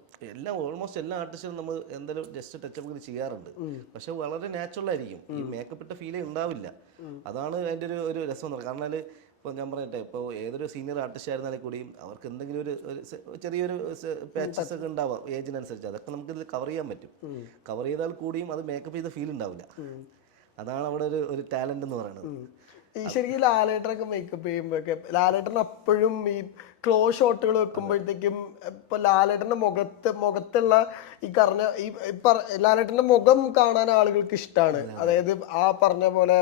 ഓൾമോസ്റ്റ് എല്ലാ ആർട്ടിസ്റ്റും നമ്മൾ എന്തായാലും ജസ്റ്റ് ടച്ചപ്പ് ചെയ്യാറുണ്ട്. പക്ഷെ വളരെ നാച്ചുറൽ ആയിരിക്കും. ഈ മേക്കപ്പ് ഇട്ട ഫീലേ ഉണ്ടാവില്ല. അതാണ് അതിൻ്റെ ഒരു രസം എന്ന് പറയുന്നത്. കാരണം ഇപ്പോൾ ഞാൻ പറയട്ടെ, ഇപ്പോൾ ഏതൊരു സീനിയർ ആർട്ടിസ്റ്റ് ആയിരുന്നാലും കൂടിയും അവർക്ക് എന്തെങ്കിലും ഒരു ചെറിയൊരു പാച്ചസ് ഒക്കെ ഉണ്ടാവാം ഏജിനനുസരിച്ച്. അതൊക്കെ നമുക്ക് ഇതിൽ കവർ ചെയ്യാൻ പറ്റും. കവർ ചെയ്താൽ കൂടിയും അത് മേക്കപ്പ് ചെയ്ത ഫീൽ ഉണ്ടാവില്ല. അതാണ് അവിടെ ഒരു ടാലന്റ് എന്ന് പറയുന്നത്. ഈ ശരിക്കും ലാലേട്ടനൊക്കെ മേക്കപ്പ് ചെയ്യുമ്പോഴൊക്കെ ലാലേട്ടൻ അപ്പോഴും ഈ ക്ലോസ് ഷോട്ടുകൾ വെക്കുമ്പോഴത്തേക്കും ഇപ്പൊ ലാലേട്ടന്റെ മുഖത്തുള്ള ഈ ലാലേട്ടന്റെ മുഖം കാണാൻ ആളുകൾക്ക് ഇഷ്ടമാണ്. അതായത് ആ പറഞ്ഞ പോലെ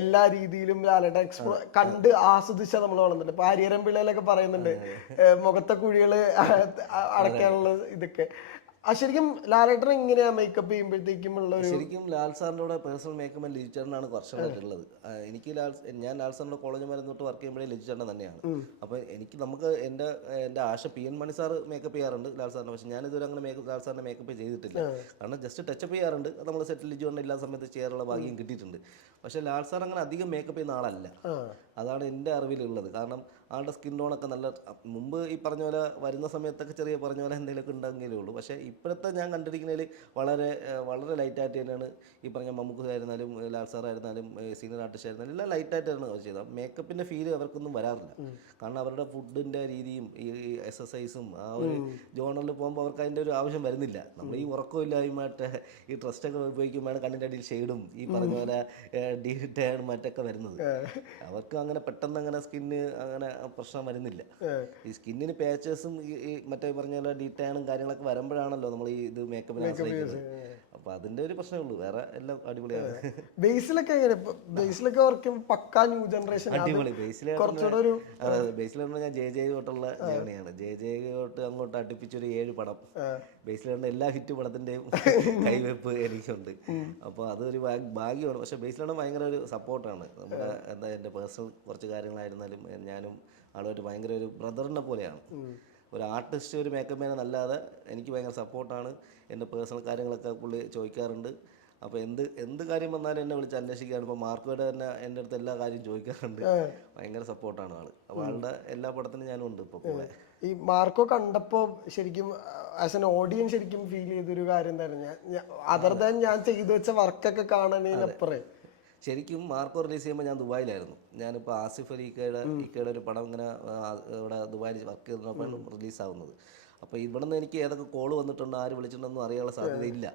എല്ലാ രീതിയിലും ലാലേട്ടൻ കണ്ട് ആസ്വദിച്ചാൽ നമ്മൾ വളർന്നിട്ടുണ്ട്. ഇപ്പൊ ഹരിഹരൻ പിള്ളയിലൊക്കെ പറയുന്നുണ്ട് മുഖത്തെ കുഴികള് അടയ്ക്കാനുള്ള ഇതൊക്കെ. ശരിക്കും ലാലേട്ടൻ എങ്ങനെയാ മേക്കപ്പ് ചെയ്യുമ്പോഴത്തേക്കും ഉള്ള ശരിക്കും ലാൽ സാറിൻ്റെ കൂടെ പേഴ്സണൽ മേക്കപ്പ് ലിജു ചേട്ടനാണ് വർഷങ്ങളായിട്ടുള്ളത്. എനിക്ക് ഞാൻ ലാൽ സാറിൻ്റെ കോളേജ് മരം തൊട്ട് വർക്ക് ചെയ്യുമ്പോഴേ ലിജു ചേട്ടൻ തന്നെയാണ്. അപ്പോൾ നമുക്ക് എൻ്റെ ആശ PN മണി സാർ മേക്കപ്പ് ചെയ്യാറുണ്ട് ലാൽ സാറിന്. പക്ഷേ ഞാനിതുവരെ അങ്ങനെ ലാൽ സാറിൻ്റെ മേക്കപ്പ് ചെയ്തിട്ടില്ല. കാരണം ജസ്റ്റ് ടച്ചപ്പ് ചെയ്യാറുണ്ട്. നമ്മൾ സെറ്റിൽ ലിജു ചേട്ടൻ ഇല്ലാത്ത സമയത്ത് ചെയ്യാറുള്ള ഭാഗ്യം കിട്ടിയിട്ടുണ്ട്. പക്ഷേ ലാൽ സാർ അങ്ങനെ അധികം മേക്കപ്പ് ചെയ്യുന്ന ആളല്ല. അതാണ് എൻ്റെ അറിവിലുള്ളത്. കാരണം ആളുടെ സ്കിൻ ടോണൊക്കെ നല്ല മുമ്പ് ഈ പറഞ്ഞ പോലെ വരുന്ന സമയത്തൊക്കെ ചെറിയ പറഞ്ഞ പോലെ എന്തെങ്കിലുമൊക്കെ ഉണ്ടെങ്കിലേ ഉള്ളൂ. പക്ഷേ ഇപ്പോഴത്തെ ഞാൻ കണ്ടിരിക്കുന്നതിൽ വളരെ വളരെ ലൈറ്റായിട്ട് തന്നെയാണ് ഈ പറഞ്ഞ മമ്മൂക്ക ആയിരുന്നാലും ലാൽ സാറായിരുന്നാലും സീനിയർ ആർട്ടിസ്റ്റ് ആയിരുന്നാലും എല്ലാം ലൈറ്റായിട്ടാണ് അവർ ചെയ്തത്. മേക്കപ്പിൻ്റെ ഫീൽ അവർക്കൊന്നും വരാറില്ല. കാരണം അവരുടെ ഫുഡിൻ്റെ രീതിയും ഈ എക്സസൈസും ആ ഒരു ജോണറിൽ പോകുമ്പോൾ അവർക്ക് അതിൻ്റെ ഒരു ആവശ്യം വരുന്നില്ല. നമ്മൾ ഈ ഉറക്കമില്ലായ്മയായിട്ട് ഈ ട്രസ്റ്റൊക്കെ ഉപയോഗിക്കുമ്പോഴാണ് കണ്ണിൻ്റെ അടിയിൽ ഷെയ്ഡും ഈ പറഞ്ഞ പോലെ ഡീറ്റേൺ മറ്റൊക്കെ വരുന്നത്. അവർക്ക് അങ്ങനെ പെട്ടെന്ന് അങ്ങനെ സ്കിന്ന് അങ്ങനെ പ്രശ്നം വരുന്നില്ല. ഈ സ്കിന്നിന് പാച്ചസും ഈ മറ്റേ പറഞ്ഞ പോലെ ഡീറ്റേണും കാര്യങ്ങളൊക്കെ വരുമ്പോഴാണല്ലോ നമ്മൾ ഈ ഇത് മേക്കപ്പിനെ ആശ്രയിക്കുന്നത്. അപ്പൊ അതിന്റെ ഒരു പ്രശ്നമേ ഉള്ളൂ. വേറെ എല്ലാം അടിപൊളിയാണ്. ബേസിലൊക്കെ പക്കാ ന്യൂ ജനറേഷൻ അടിപൊളി. ബേസിലെ ഞാൻ JJ തൊട്ടുള്ള ജേണിയാണ്. JJ തൊട്ട് അങ്ങോട്ട് അടുപ്പിച്ചൊരു 7 പടം. ബേസിലെ എല്ലാ ഹിറ്റ് പടത്തിന്റെയും കൈവെപ്പ് എനിക്കുണ്ട്. അപ്പോൾ അതൊരു ഭാഗ്യമാണ്. പക്ഷെ ബേസിലാണ് ഭയങ്കര ഒരു സപ്പോർട്ടാണ്. നമ്മുടെ എൻ്റെ പേഴ്സണൽ കുറച്ച് കാര്യങ്ങളായിരുന്നാലും ഞാനും ആളുമായിട്ട് ഭയങ്കര ഒരു ബ്രദറിനെ പോലെയാണ്. ഒരു ആർട്ടിസ്റ്റ് ഒരു മേക്കപ്പ് മാൻ എന്നല്ലാതെ എനിക്ക് ഭയങ്കര സപ്പോർട്ടാണ്. എൻ്റെ പേഴ്സണൽ കാര്യങ്ങളൊക്കെ പുള്ളി ചോദിക്കാറുണ്ട്. അപ്പോൾ എന്ത് കാര്യം വന്നാലും എന്നെ വിളിച്ച് അന്വേഷിക്കാറ്. ഇപ്പോൾ മാർക്കോയുടെ തന്നെ എൻ്റെ അടുത്ത് എല്ലാ കാര്യം ചോദിക്കാറുണ്ട്. ഭയങ്കര സപ്പോർട്ടാണ് ആള്. അപ്പോൾ ആളുടെ എല്ലാ പടത്തിനും ഞാനും ഉണ്ട് ഇപ്പോൾ കൂടെ. ഈ മാർക്കോ കണ്ടപ്പോൾ ശരിക്കും ആസ് എൻ ഓഡിയൻസ് ശരിക്കും ഫീൽ ചെയ്തൊരു കാര്യം തന്നെ അതർ ദാൻ ഞാൻ ചെയ്തു വെച്ച വർക്കൊക്കെ കാണാനപ്പുറം ശരിക്കും മാർക്കോ റിലീസ് ചെയ്യുമ്പോൾ ഞാൻ ദുബായിലായിരുന്നു. ഞാനിപ്പോൾ ആസിഫ് അലി ഇക്കയുടെ ഒരു പടം ഇങ്ങനെ ഇവിടെ ദുബായിൽ വർക്ക് ചെയ്തപ്പോഴാണ് റിലീസാവുന്നത്. അപ്പോൾ ഇവിടെ നിന്ന് എനിക്ക് ഏതൊക്കെ കോള് വന്നിട്ടുണ്ടോ ആര് വിളിച്ചിട്ടുണ്ടെന്നും അറിയാനുള്ള സാധ്യതയില്ല.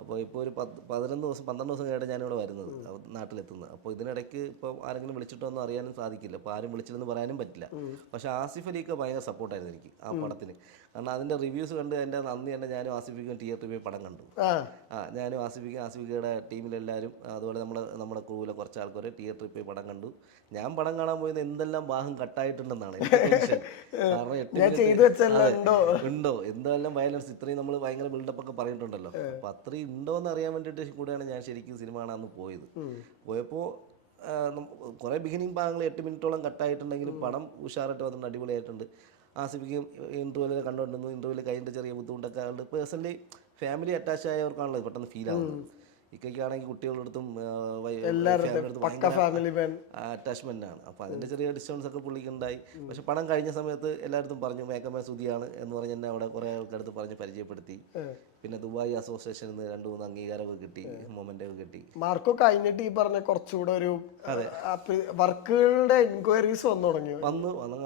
അപ്പോൾ ഇപ്പോൾ ഒരു 12 ദിവസം കഴിഞ്ഞാൽ ഞാനിവിടെ വരുന്നത്, നാട്ടിലെത്തുന്നത്. അപ്പോൾ ഇതിനിടയ്ക്ക് ഇപ്പോൾ ആരെങ്കിലും വിളിച്ചിട്ടൊന്നും അറിയാനും സാധിക്കില്ല. അപ്പോൾ ആരും വിളിച്ചില്ലെന്ന് പറയാനും പറ്റില്ല. പക്ഷേ ആസിഫ് അലിക്ക് ഭയങ്കര സപ്പോർട്ടായിരുന്നു എനിക്ക് ആ പടത്തിന്. കാരണം അതിൻ്റെ റിവ്യൂസ് കണ്ട് എൻ്റെ നന്ദി തന്നെ ഞാനും ആസിഫിക്കും തിയേറ്ററിൽ പോയി പടം കണ്ടു. ഞാനും ആസിഫിക്കയുടെ ടീമിലെല്ലാവരും അതുപോലെ നമ്മുടെ ക്രൂവിലെ കുറച്ച് ആൾക്കാർ തിയേറ്ററിൽ പോയി പടം കണ്ടു. ഞാൻ പടം കാണാൻ പോയത് എന്തെല്ലാം ഭാഗം കട്ടായിട്ടുണ്ടെന്നാണ് എനിക്ക് ടെൻഷൻ. കാരണം ഉണ്ടോ എന്തെല്ലാം വയലൻസ് ഇത്രയും നമ്മൾ ഭയങ്കര ബിൽഡപ്പ് ഒക്കെ പറഞ്ഞിട്ടുണ്ടല്ലോ. അപ്പോൾ അത്രയും ഉണ്ടോ എന്ന് അറിയാൻ വേണ്ടിയിട്ട് കൂടെയാണ് ഞാൻ ശരിക്കും സിനിമ കാണാൻ പോയത്. പോയപ്പോൾ കുറേ ബിഗിനിങ് ഭാഗങ്ങൾ 8 മിനിറ്റോളം കട്ടായിട്ടുണ്ടെങ്കിലും പടം ഉഷാറായിട്ട് വന്നിട്ട് അടിപൊളിയായിട്ടുണ്ട്. ആസിഫിക്കും ഇൻ്റർവ്യൂവിൽ കണ്ടുകൊണ്ടിരുന്നു. ഇൻ്റർവ്യൂവിൽ കഴിഞ്ഞിട്ട് ചെറിയ ബുദ്ധിമുട്ടൊക്കെ ഉണ്ട്. പേഴ്സണലി ഫാമിലി അറ്റാച്ച് ആയവർക്കാണല്ലോ പെട്ടെന്ന് ഫീൽ ആവുന്നത്. ഇക്കൊക്കെയാണെങ്കിൽ കുട്ടികളുടെ അടുത്തും എല്ലാവരുടെ പക്ക ഫാമിലി മാൻ. അറ്റാച്ച്മെന്റ് ആണ്. അപ്പോൾ അതിന്റെ ചെറിയ ഡിസ്റ്റൻസ് ഒക്കെ പുള്ളിക്ക് ഉണ്ടായി. പക്ഷെ പടം കഴിഞ്ഞ സമയത്ത് എല്ലായിടത്തും പറഞ്ഞു മേക്കപ്പ് മാൻ സുധിയാണ് എന്ന് പറഞ്ഞ് എന്നെ അവിടെ കുറേ ആൾക്കാരടുത്ത് പറഞ്ഞ് പരിചയപ്പെടുത്തി. പിന്നെ ദുബായ് അസോസിയേഷനിൽ നിന്ന് 2-3 അംഗീകാരമൊക്കെ കിട്ടി, മൊമെന്റ് ഒക്കെ കിട്ടി. മാർക്കോ കഴിഞ്ഞിട്ട് ഈ പറഞ്ഞ കുറച്ചുകൂടെ ഒരു വർക്കുകളുടെ എൻക്വയറീസ് വന്നു തുടങ്ങി.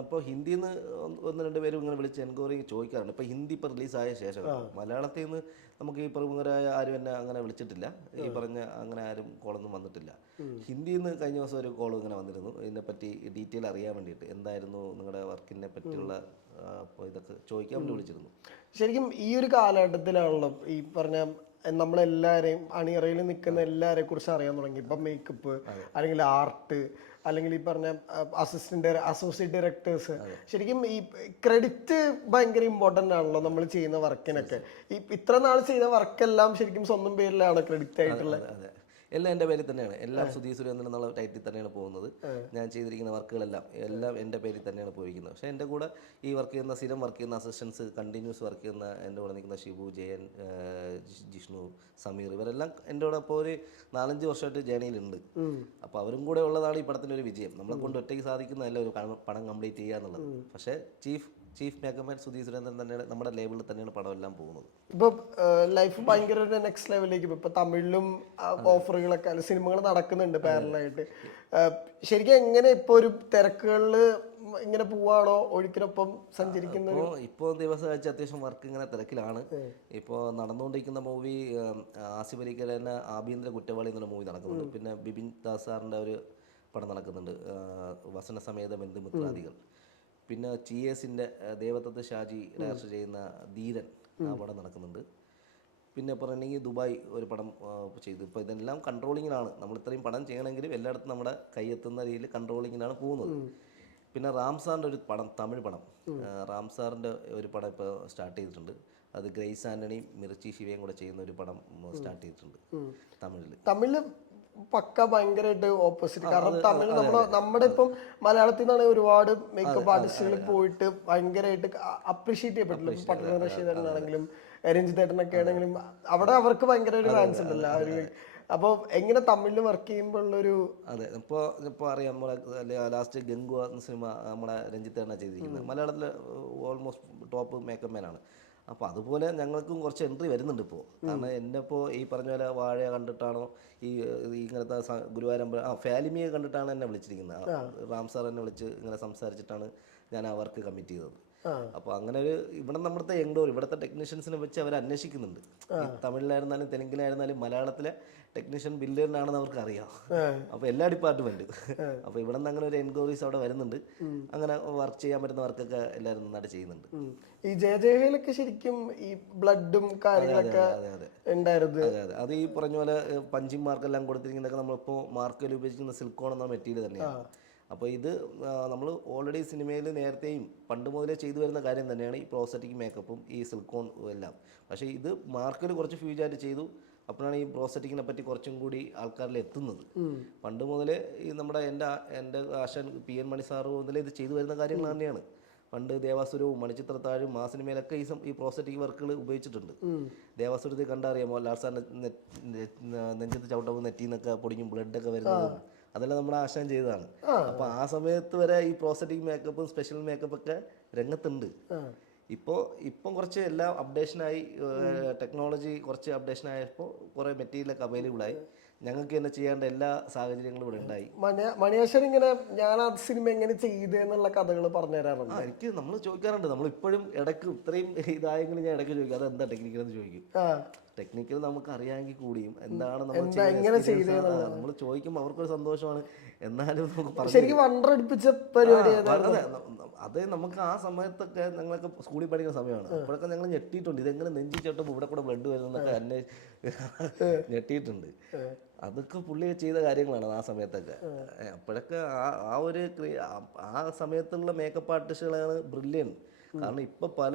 അപ്പോൾ ഹിന്ദിയിൽ നിന്ന് 1-2 പേരും ഇങ്ങനെ വിളിച്ച് എൻക്വയറി ചോദിക്കാറുണ്ട്. ഇപ്പോൾ ഹിന്ദി ഇപ്പോൾ റിലീസായ ശേഷം മലയാളത്തിൽ നിന്ന് നമുക്ക് ഈ പ്രമുഖരായ ആരും എന്നെ അങ്ങനെ വിളിച്ചിട്ടില്ല. ഈ പറഞ്ഞ അങ്ങനെ ആരും കോളൊന്നും വന്നിട്ടില്ല. ഹിന്ദിയിൽ നിന്ന് കഴിഞ്ഞ ദിവസം ഒരു കോൾ ഇങ്ങനെ വന്നിരുന്നു, ഇതിനെപ്പറ്റി ഡീറ്റെയിൽ അറിയാൻ വേണ്ടിയിട്ട്, എന്തായിരുന്നു നിങ്ങളുടെ വർക്കിനെ പറ്റിയുള്ള ഇതൊക്കെ ചോദിക്കാൻ വേണ്ടി വിളിച്ചിരുന്നു. ശരിക്കും ഈ ഒരു കാലഘട്ടത്തിലാണല്ലോ ഈ പറഞ്ഞ നമ്മളെല്ലാവരെയും അണിയറയിൽ നിൽക്കുന്ന എല്ലാവരെ കുറിച്ച് അറിയാൻ തുടങ്ങി. ഇപ്പം മേക്കപ്പ് അല്ലെങ്കിൽ ആർട്ട് അല്ലെങ്കിൽ ഈ പറഞ്ഞ അസോസിയേറ്റ് ഡയറക്ടേഴ്സ്. ശരിക്കും ഈ ക്രെഡിറ്റ് ഭയങ്കര ഇമ്പോർട്ടൻ്റ് ആണല്ലോ നമ്മൾ ചെയ്യുന്ന വർക്കിനൊക്കെ. ഈ ഇത്ര നാൾ ചെയ്ത വർക്കെല്ലാം ശരിക്കും സ്വന്തം പേരിലാണ് ക്രെഡിറ്റ് ആയിട്ടുള്ളത്. എല്ലാം എൻ്റെ പേരിൽ തന്നെയാണ്. എല്ലാം സുധീർ സുരേന്ദ്രൻ എന്നുള്ള ടൈറ്റിൽ തന്നെയാണ് പോകുന്നത്. ഞാൻ ചെയ്തിരിക്കുന്ന വർക്കുകളെല്ലാം എൻ്റെ പേരിൽ തന്നെയാണ് പോയിരിക്കുന്നത്. പക്ഷേ എൻ്റെ കൂടെ ഈ വർക്ക് ചെയ്യുന്ന സ്ഥിരം വർക്ക് ചെയ്യുന്ന അസിസ്റ്റൻസ്, കണ്ടിന്യൂസ് വർക്ക് ചെയ്യുന്ന എൻ്റെ കൂടെ നിൽക്കുന്ന ഷിബു, ജയൻ, ജിഷ്ണു, സമീർ, ഇവരെല്ലാം എൻ്റെ കൂടെ ഇപ്പോൾ ഒരു 4-5 വർഷമായിട്ട് ജേണിയിലുണ്ട്. അപ്പോൾ അവരും കൂടെ ഉള്ളതാണ് ഈ പടത്തിൻ്റെ ഒരു വിജയം. നമ്മളെ കൊണ്ട് ഒറ്റയ്ക്ക് സാധിക്കുന്നതല്ല ഒരു പടം കംപ്ലീറ്റ് ചെയ്യുക എന്നുള്ളത്. പക്ഷേ chief makeup man Sudheer Surendran തന്നെയാണ്, നമ്മുടെ ലേബിളിൽ തന്നെയാണ് പടം എല്ലാം പോകുന്നത്. ഇപ്പൊ ലൈഫ് ഭയങ്കര ഒരു നെക്സ്റ്റ് ലെവലിലേക്ക് ഇപ്പൊ തമിഴിലും ഓഫറുകളൊക്കെ സിനിമകൾ നടക്കുന്നുണ്ട് പാരലായിട്ട്. ശരിക്കും എങ്ങനെ ഇപ്പൊ ഒരു തിരക്കുകളിൽ ഇങ്ങനെ പോവാണോ ഒഴുക്കിനൊപ്പം സഞ്ചരിക്കുന്നത്? ഇപ്പോൾ ദിവസം വെച്ച് അത്യാവശ്യം വർക്ക് ഇങ്ങനെ തിരക്കിലാണ്. ഇപ്പോൾ നടന്നുകൊണ്ടിരിക്കുന്ന മൂവി ആസിഫ് അലിക്കൽ തന്നെ ആഭ്യന്തര കുറ്റവാളി എന്നുള്ള മൂവി നടക്കുന്നുണ്ട്. പിന്നെ ബിപിൻ ദാസ് സാറിൻ്റെ ഒരു പടം നടക്കുന്നുണ്ട്, വസന സമേത ബന്ധുമിത്രാദികൾ. പിന്നെ TS-ന്റെ ദേവദത്ത് ഷാജി ഡയറക്ടർ ചെയ്യുന്ന ധീരൻ, ആ പടം നടക്കുന്നുണ്ട്. പിന്നെ പറഞ്ഞെങ്കിൽ ദുബായ് ഒരു പടം ചെയ്തു. ഇപ്പോൾ ഇതെല്ലാം കൺട്രോളിങ്ങിലാണ്. നമ്മൾ ഇത്രയും പടം ചെയ്യണമെങ്കിലും എല്ലായിടത്തും നമ്മുടെ കൈയെത്തുന്ന രീതിയിൽ കൺട്രോളിങ്ങിലാണ് പോകുന്നത്. പിന്നെ റാംസാറിൻ്റെ ഒരു പടം, തമിഴ് പടം, റാംസാറിൻ്റെ ഒരു പടം ഇപ്പോൾ സ്റ്റാർട്ട് ചെയ്തിട്ടുണ്ട്. അത് ഗ്രേസ് ആൻ്റണിയും മിർച്ചി ശിവയും കൂടെ ചെയ്യുന്ന ഒരു പടം സ്റ്റാർട്ട് ചെയ്തിട്ടുണ്ട് തമിഴിൽ പക്ക ഭയങ്കരമായിട്ട് ഓപ്പോസിറ്റ്. കാരണം തമിഴ് നമ്മുടെ ഇപ്പം മലയാളത്തിൽ നിന്നാണ് ഒരുപാട് മേക്കപ്പ് ആർട്ടിസ്റ്റുകൾ പോയിട്ട് ഭയങ്കരമായിട്ട് അപ്രീഷിയേറ്റ് ചെയ്യപ്പെട്ടില്ല. പട്ടണ റഷീദാണെങ്കിലും രഞ്ജിത്തേട്ടനൊക്കെ ആണെങ്കിലും അവിടെ അവർക്ക് ഭയങ്കര ഒരു ഫാൻസ് ഉണ്ടല്ലോ. അപ്പോൾ എങ്ങനെ തമിഴിൽ വർക്ക് ചെയ്യുമ്പോൾ ഉള്ളൊരു ഇപ്പോൾ അറിയാം, നമ്മളെ ലാസ്റ്റ് ഗംഗുവ എന്ന സിനിമ നമ്മളെ രഞ്ജിത്തേട്ടനാണ് ചെയ്തിരിക്കുന്നത്. മലയാളത്തിൽ ഓൾമോസ്റ്റ് ടോപ്പ് മേക്കപ്പ് മാനാണ്. അപ്പോൾ അതുപോലെ ഞങ്ങൾക്കും കുറച്ച് എൻട്രി വരുന്നുണ്ട് ഇപ്പോൾ. കാരണം എന്നെ ഇപ്പോൾ ഈ പറഞ്ഞ പോലെ വാഴ കണ്ടിട്ടാണോ ഈ ഇങ്ങനത്തെ ഗുരുവായൂരമ്പ ഫാലിമിയെ കണ്ടിട്ടാണ് എന്നെ വിളിച്ചിരിക്കുന്നത്. റാം സാർ എന്നെ വിളിച്ച് ഇങ്ങനെ സംസാരിച്ചിട്ടാണ് ഞാൻ ആ വർക്ക് കമ്മിറ്റ് ചെയ്തത്. അപ്പോൾ അങ്ങനെ ഒരു ഇവിടെ നമ്മുടെ യങ്ഡോർ ഇവിടുത്തെ ടെക്നീഷ്യൻസിനെ വെച്ച് അവർ അന്വേഷിക്കുന്നുണ്ട്. തമിഴിലായിരുന്നാലും തെലുങ്കിലായിരുന്നാലും മലയാളത്തിലെ ടെക്നീഷ്യൻ ബില്ലേറിനാണെന്ന് അവർക്ക് അറിയാം. അപ്പോൾ എല്ലാ ഡിപ്പാർട്ട്മെൻറ്റും അപ്പോൾ ഇവിടെ നിന്ന് അങ്ങനെ ഒരു എൻക്വയറീസ് അവിടെ വരുന്നുണ്ട്. അങ്ങനെ വർക്ക് ചെയ്യാൻ പറ്റുന്ന വർക്കൊക്കെ എല്ലാവരും നന്നായിട്ട് ചെയ്യുന്നുണ്ട്. ഈ ജയജയയിലൊക്കെ ശരിക്കും ഈ ബ്ലഡും കാര്യങ്ങളൊക്കെ ഉണ്ടായിരുന്നു. അതെ, അത് ഈ പറഞ്ഞ പോലെ പഞ്ചിങ് മാർക്കെല്ലാം കൊടുത്തിരിക്കുന്നതൊക്കെ നമ്മളിപ്പോൾ മാർക്കിൽ ഉപയോഗിക്കുന്ന സിൽക്കോൺ എന്ന മെറ്റീരിയൽ തന്നെയാണ്. അപ്പോൾ ഇത് നമ്മൾ ഓൾറെഡി സിനിമയിൽ നേരത്തെയും പണ്ട് മുതലേ ചെയ്തു വരുന്ന കാര്യം തന്നെയാണ് ഈ പ്രോസ്റ്ററ്റിക് മേക്കപ്പും ഈ സിൽക്കോൺ എല്ലാം. പക്ഷേ ഇത് മാർക്കിൽ കുറച്ച് ഫ്യൂജായിട്ട് ചെയ്തു. അപ്പോഴാണ് ഈ പ്രോസ്റ്ററ്റിക്കിനെ പറ്റി കുറച്ചും കൂടി ആൾക്കാരിൽ എത്തുന്നത്. പണ്ട് മുതലേ ഈ നമ്മുടെ എൻ്റെ ആശാൻ PN മണി സാറ് മുതലേ ഇത് ചെയ്തു വരുന്ന കാര്യങ്ങൾ തന്നെയാണ്. പണ്ട് ദേവാസുരവും മണിച്ചിത്രത്താഴും ആ സിനിമയിലൊക്കെ ഈ പ്രോസ്റ്ററ്റിക് വർക്കുകൾ ഉപയോഗിച്ചിട്ടുണ്ട്. ദേവാസുരത്തിൽ കണ്ടറിയാമോ ലാർസാറിൻ്റെ നെഞ്ചത്ത് ചവിട്ടുമ്പോൾ നെറ്റിന്നൊക്കെ പൊടിഞ്ഞും ബ്ലഡൊക്കെ വരുന്നത്, അതെല്ലാം നമ്മുടെ ആശാൻ ചെയ്തതാണ്. അപ്പോൾ ആ സമയത്ത് വരെ ഈ പ്രോസ്റ്ററ്റിക് മേക്കപ്പും സ്പെഷ്യൽ മേക്കപ്പൊക്കെ രംഗത്തുണ്ട്. ഇപ്പം കുറച്ച് എല്ലാം അപ്ഡേഷനായി, ടെക്നോളജി കുറച്ച് അപ്ഡേഷനായപ്പോൾ കുറേ മെറ്റീരിയലൊക്കെ അവൈലബിളായി. ഞങ്ങൾക്ക് തന്നെ ചെയ്യേണ്ട എല്ലാ സാഹചര്യങ്ങളും ഇവിടെ ഉണ്ടായി. മണിയാശൻ ഇങ്ങനെ ഞാൻ ആ സിനിമ എങ്ങനെ ചെയ്തെന്നുള്ള കഥകൾ പറഞ്ഞു തരാറുണ്ട്. എനിക്ക് നമ്മൾ ചോദിക്കാറുണ്ട്. നമ്മളിപ്പോഴും ഇടയ്ക്ക് ഇത്രയും ഇതായെങ്കിലും ഞാൻ ഇടയ്ക്ക് ചോദിക്കും അതെന്താ ടെക്നിക്കൽ എന്ന് ചോദിക്കും. ടെക്നിക്കൽ നമുക്ക് അറിയാമെങ്കിൽ കൂടിയും എന്താണ് നമ്മൾ നമ്മൾ ചോദിക്കുമ്പോൾ അവർക്കൊരു സന്തോഷമാണ്. എന്നാലും നമുക്ക് ശരിക്കും വണ്ടർ അടിപ്പിച്ച പരിപാടി. അത് നമുക്ക് ആ സമയത്തൊക്കെ ഞങ്ങളൊക്കെ സ്കൂളിൽ പഠിക്കുന്ന സമയമാണ്. അപ്പോഴൊക്കെ ഞങ്ങൾ ഞെട്ടിയിട്ടുണ്ട്. ഇതെങ്ങനെ നെഞ്ചി ചേട്ടുമ്പോൾ ഇവിടെ കൂടെ ബ്ലഡ് വരുന്നതൊക്കെ ഞെട്ടിയിട്ടുണ്ട്. അതൊക്കെ പുള്ളി ചെയ്ത കാര്യങ്ങളാണ് ആ സമയത്തൊക്കെ. അപ്പോഴൊക്കെ ആ സമയത്തുള്ള മേക്കപ്പ് ആർട്ടിസ്റ്റുകളാണ് ബ്രില്യൻ. കാരണം ഇപ്പൊ പല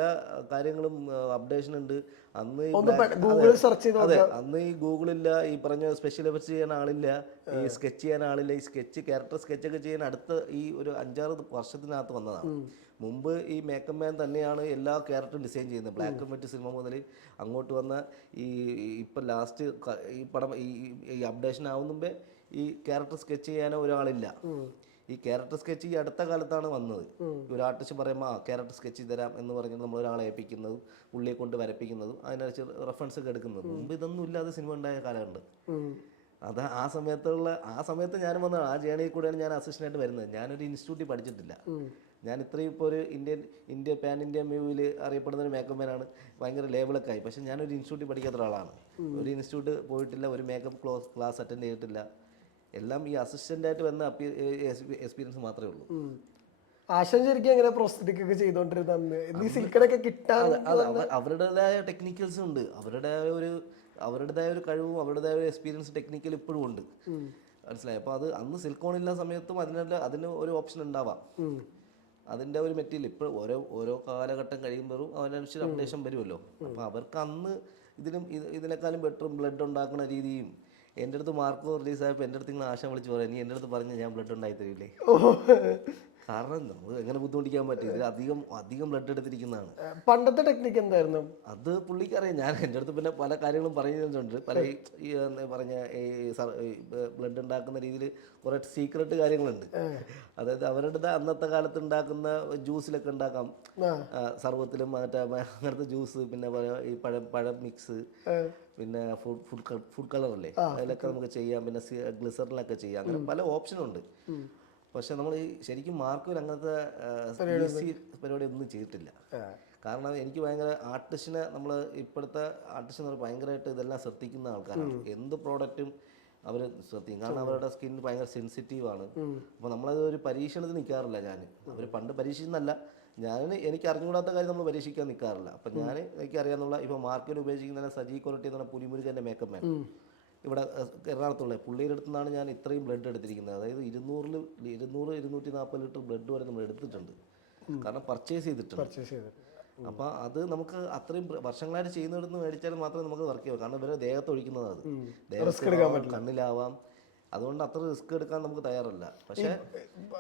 കാര്യങ്ങളും അപ്ഡേഷൻ ഉണ്ട്. അന്ന് ഈ ഒന്ന് black- ഗൂഗിൾ സെർച്ച് ചെയ്ത് അതെ, നോക്കുക. അന്ന് ഈ ഗൂഗിളില്ല, ഈ പറഞ്ഞ സ്പെഷ്യൽ എഫക്ട്സ് ചെയ്യാൻ ആളില്ല, ഈ സ്കെച്ച് ചെയ്യാൻ ആളില്ല. ഈ ക്യാരക്ടർ സ്കെച്ച് ഒക്കെ ചെയ്യാൻ അടുത്ത ഈ ഒരു 5-6 വർഷത്തിനകത്ത് വന്നതാണ്. മുമ്പ് ഈ മേക്കപ്പ് മാൻ തന്നെയാണ് എല്ലാ ക്യാരക്ടറും ഡിസൈൻ ചെയ്യുന്നത്. ബ്ലാക്ക് ആൻഡ് വൈറ്റ് സിനിമ മുതൽ അങ്ങോട്ട് വന്ന ഈ ഇപ്പം ലാസ്റ്റ് ഈ പടം ഈ അപ്ഡേഷൻ ആവുന്ന മുമ്പേ ഈ ക്യാരക്ടർ സ്കെച്ച് ചെയ്യാനോ ഒരാളില്ല. ഈ ക്യാരക്ടർ സ്കെച്ച് ഈ അടുത്ത കാലത്താണ് വന്നത്. ഒരു ആർട്ടിസ്റ്റ് പറയുമ്പോൾ ക്യാരക്ടർ സ്കെച്ച് ചെയ്ത് തരാം എന്ന് പറഞ്ഞ് നമ്മൾ ഒരാളെ ഏൽപ്പിക്കുന്നതും ഉള്ളിയെ കൊണ്ട് വരപ്പിക്കുന്നതും അതിനനുസരിച്ച് റെഫറൻസ് ഒക്കെ എടുക്കുന്നതും. മുമ്പ് ഇതൊന്നും ഇല്ലാതെ സിനിമ ഉണ്ടായ കാലമുണ്ട്. അത് ആ സമയത്ത് ഞാനും വന്നതാണ്. ആ ജേണിയിൽ കൂടെയാണ് ഞാൻ അസിസ്റ്റൻ്റായിട്ട് വരുന്നത്. ഞാനൊരു ഇൻസ്റ്റിറ്റ്യൂട്ടിൽ പഠിച്ചിട്ടില്ല. ഞാൻ ഇത്രയും ഇപ്പോൾ ഒരു പാൻ ഇന്ത്യൻ വ്യൂവിൽ അറിയപ്പെടുന്ന ഒരു മേക്കപ്പ് മാനാണ്. ഭയങ്കര ലേബിളൊക്കെ ആയി. പക്ഷേ ഞാനൊരു ഇൻസ്റ്റിറ്റ്യൂട്ടിൽ പഠിക്കാത്ത ഒരാളാണ്. ഒരു ഇൻസ്റ്റിറ്റ്യൂട്ട് പോയിട്ടില്ല, ഒരു മേക്കപ്പ് ക്ലാസ് അറ്റൻഡ് ചെയ്തിട്ടില്ല. എല്ലാം ഈ അസിസ്റ്റൻ്റായിട്ട് വന്ന എക്സ്പീരിയൻസ് മാത്രമേ ഉള്ളൂ. ആശാൻ ശരിക്കും എങ്ങനെ പ്രോസ്തറ്റിക് ഒക്കെ ചെയ്തോണ്ടിരുന്ന ഈ സിൽക്കടൊക്കെ കിട്ടാൻ അവരുടേതായ ടെക്നിക്കൽസ് ഉണ്ട്. അവരുടേതായ ഒരു കഴിവും അവരുടേതായ ഒരു എക്സ്പീരിയൻസ് ടെക്നിക്കൽ ഇപ്പോഴും ഉണ്ട്. മനസ്സിലായി. അപ്പോൾ അത് അന്ന് സിൽക്കോൺ ഇല്ലാത്ത സമയത്തും അതിന് ഒരു ഓപ്ഷൻ ഉണ്ടാവാം. അതിൻ്റെ ഒരു മെറ്റീരിയൽ ഇപ്പോൾ ഓരോ കാലഘട്ടം കഴിയുമ്പോഴും അതിനനുസരിച്ച് അപ്ഡേഷൻ വരുമല്ലോ. അപ്പോൾ അവർക്ക് അന്ന് ഇതിനേക്കാളും ബെറ്ററും ബ്ലഡ് ഉണ്ടാക്കുന്ന രീതിയും. എൻ്റെ അടുത്ത് മാർക്കോ റിലീസായപ്പോൾ എൻ്റെ അടുത്ത് ഇങ്ങനെ ആശ വിളിച്ച് പറയാം, നീ എൻ്റെ അടുത്ത് പറഞ്ഞ് ഞാൻ ബ്ലഡ് ഉണ്ടായി തരില്ലേ. കാരണം നമുക്ക് എങ്ങനെ ബുദ്ധിമുട്ടിക്കാൻ പറ്റും, ഇതിൽ അധികം ബ്ലഡ് എടുത്തിരിക്കുന്നതാണ്. പണ്ടത്തെ ടെക്നിക്ക് എന്തായിരുന്നു അത് പുള്ളിക്കറിയാം. ഞാൻ എൻ്റെ അടുത്ത് പിന്നെ പല കാര്യങ്ങളും പറയുന്നുണ്ട്. പല ഈ എന്താ പറഞ്ഞ ഈ ബ്ലഡ് ഉണ്ടാക്കുന്ന രീതിയിൽ കുറേ സീക്രട്ട് കാര്യങ്ങളുണ്ട്. അതായത് അവരുടെ അന്നത്തെ കാലത്ത് ഉണ്ടാക്കുന്ന ജ്യൂസിലൊക്കെ ഉണ്ടാക്കാം, സർവത്തിലും അങ്ങനത്തെ ജ്യൂസ്, പിന്നെ ഈ പഴം മിക്സ്, പിന്നെ ഫുഡ് കളറല്ലേ അതിലൊക്കെ നമുക്ക് ചെയ്യാം, പിന്നെ ഗ്ലിസറിലൊക്കെ ചെയ്യാം. അങ്ങനെ പല ഓപ്ഷനുണ്ട്. പക്ഷെ നമ്മൾ ശരിക്കും മാർക്കോയിൽ അങ്ങനത്തെ പരിപാടി ഒന്നും ചെയ്തിട്ടില്ല. കാരണം എനിക്ക് ഭയങ്കര നമ്മൾ ഇപ്പോഴത്തെ ആർട്ടിസ്റ്റ് എന്ന് പറഞ്ഞാൽ ഭയങ്കരമായിട്ട് ഇതെല്ലാം ശ്രദ്ധിക്കുന്ന ആൾക്കാരാണ്. എന്ത് പ്രോഡക്റ്റും അവർ ശ്രദ്ധിക്കും. കാരണം അവരുടെ സ്കിൻ ഭയങ്കര സെൻസിറ്റീവാണ്. അപ്പോൾ നമ്മളത് ഒരു പരീക്ഷണത്തിന് നിൽക്കാറില്ല. അവർ പണ്ട് പരീക്ഷിക്കുന്നല്ല, എനിക്ക് അറിഞ്ഞുകൂടാത്ത കാര്യം നമ്മൾ പരീക്ഷിക്കാൻ നിൽക്കാറില്ല. അപ്പം എനിക്കറിയാമെന്നുള്ള ഇപ്പോൾ മാർക്കറ്റിൽ ഉപയോഗിക്കുന്ന സജി കൊരട്ടി എന്ന് പറഞ്ഞ പുലിമുരുകൻ്റെ മേക്കപ്പ് മാൻ ഇവിടെ എറണാകുളത്തുള്ള പുള്ളിയുടെ അടുത്ത് നിന്നാണ് ഞാൻ ഇത്രയും ബ്ലഡ് എടുത്തിരിക്കുന്നത്. അതായത് 200-240 ലിറ്റർ ബ്ലഡ് വരെ നമ്മൾ എടുത്തിട്ടുണ്ട്. കാരണം പർച്ചേസ് ചെയ്തിട്ടുണ്ട്. അപ്പോൾ അത് നമുക്ക് അത്രയും വർഷങ്ങളായിട്ട് ചെയ്യുന്നിടത്ത് മേടിച്ചാൽ മാത്രമേ നമുക്ക് വർക്ക് ചെയ്യാവൂ. കാരണം ഇവരെ ദേഹത്ത് ഒഴിക്കുന്നതാണ്, ദേഹത്ത് കണ്ണിലാവാം. അതുകൊണ്ട് അത്ര റിസ്ക് എടുക്കാൻ നമുക്ക് തയ്യാറല്ല. പക്ഷേ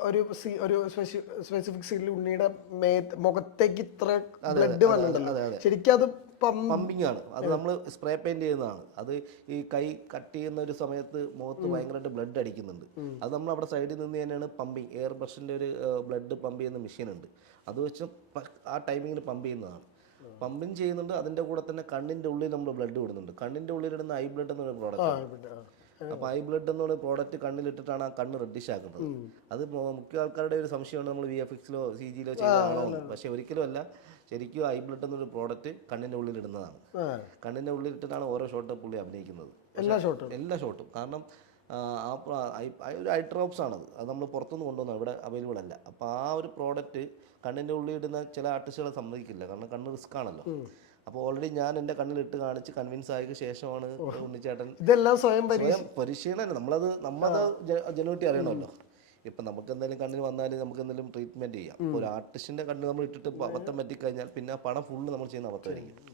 ഒരു സ്പെസിഫിക് സീനിൽ ഉണ്ണിയുടെ മുഖത്തേക്ക് ഇത്ര ബ്ലഡ് വന്നിട്ടുണ്ടല്ലോ, ശരിക്കും അത് പമ്പിങ് ആണ്. അത് നമ്മൾ സ്പ്രേ പെയിന്റ് ചെയ്യുന്നതാണ്. അത് ഈ കൈ കട്ട് ചെയ്യുന്ന ഒരു സമയത്ത് മുഖത്ത് ഭയങ്കരമായിട്ട് ബ്ലഡ് അടിക്കുന്നുണ്ട്. അത് നമ്മൾ അവിടെ സൈഡിൽ നിന്ന് തന്നെയാണ് പമ്പിങ്, എയർ ബ്രഷിൻ്റെ ഒരു ബ്ലഡ് പമ്പ് ചെയ്യുന്ന മെഷീൻ ഉണ്ട്. അത് വെച്ച് ആ ടൈമിങ്ങിന് പമ്പ് ചെയ്യുന്നതാണ്. പമ്പിങ് ചെയ്യുന്നുണ്ട്. അതിൻ്റെ കൂടെ തന്നെ കണ്ണിൻ്റെ ഉള്ളിൽ നമ്മൾ ബ്ലഡ് വിടുന്നുണ്ട്. കണ്ണിൻ്റെ ഉള്ളിലിടുന്ന ഐ ബ്ലഡ് എന്നൊരു പ്രോഡക്റ്റ്. അപ്പോൾ ഐ ബ്ലഡ് എന്നുള്ള പ്രോഡക്റ്റ് കണ്ണിലിട്ടിട്ടാണ് ആ കണ്ണ് റെഡിഷ് ആക്കുന്നത്. അത് മുഖ്യ ആൾക്കാരുടെ ഒരു സംശയമാണ് നമ്മൾ VFX-ലോ CG-ലോ ചെയ്തതാണോ. പക്ഷെ ഒരിക്കലും അല്ല. ശരിക്കും ഐ ബ്ലഡ് എന്നൊരു പ്രോഡക്റ്റ് കണ്ണിൻ്റെ ഉള്ളിൽ ഇടുന്നതാണ്. കണ്ണിൻ്റെ ഉള്ളിൽ ഇട്ടിട്ടാണ് ഓരോ ഷോട്ട് പുള്ളി അഭിനയിക്കുന്നത്. എല്ലാ ഷോട്ടും. കാരണം ഒരു ഐ ഡ്രോപ്സ് ആണത്. അത് നമ്മൾ പുറത്തുനിന്ന് കൊണ്ടുവന്നാണ്, ഇവിടെ അവൈലബിൾ അല്ല. അപ്പോൾ ആ ഒരു പ്രോഡക്റ്റ് കണ്ണിൻ്റെ ഉള്ളിൽ ഇടുന്ന ചില ആർട്ടിസ്റ്റുകളെ സമ്മതിക്കില്ല. കാരണം കണ്ണ് റിസ്ക് ആണല്ലോ. അപ്പോൾ ഓൾറെഡി ഞാൻ എൻ്റെ കണ്ണിലിട്ട് കാണിച്ച് കൺവിൻസ് ആയതിനു ശേഷമാണ് ഉണ്ണിച്ചേട്ടൻ ഇതെല്ലാം സ്വയം പരിശീലനം. നമ്മളത് ജനുവിറ്റി അറിയണമല്ലോ. ഇപ്പം നമുക്ക് എന്തെങ്കിലും കണ്ണിന് വന്നാൽ നമുക്ക് എന്തെങ്കിലും ട്രീറ്റ്മെൻറ്റ് ചെയ്യാം. ഒരു ആർട്ടിസ്റ്റിൻ്റെ കണ്ണ് നമ്മൾ ഇട്ടിട്ട് അബദ്ധം പറ്റിക്കഴിഞ്ഞാൽ പിന്നെ ആ പണം ഫുള്ള് നമ്മൾ ചെയ്യുന്ന അബദ്ധമായിരിക്കും.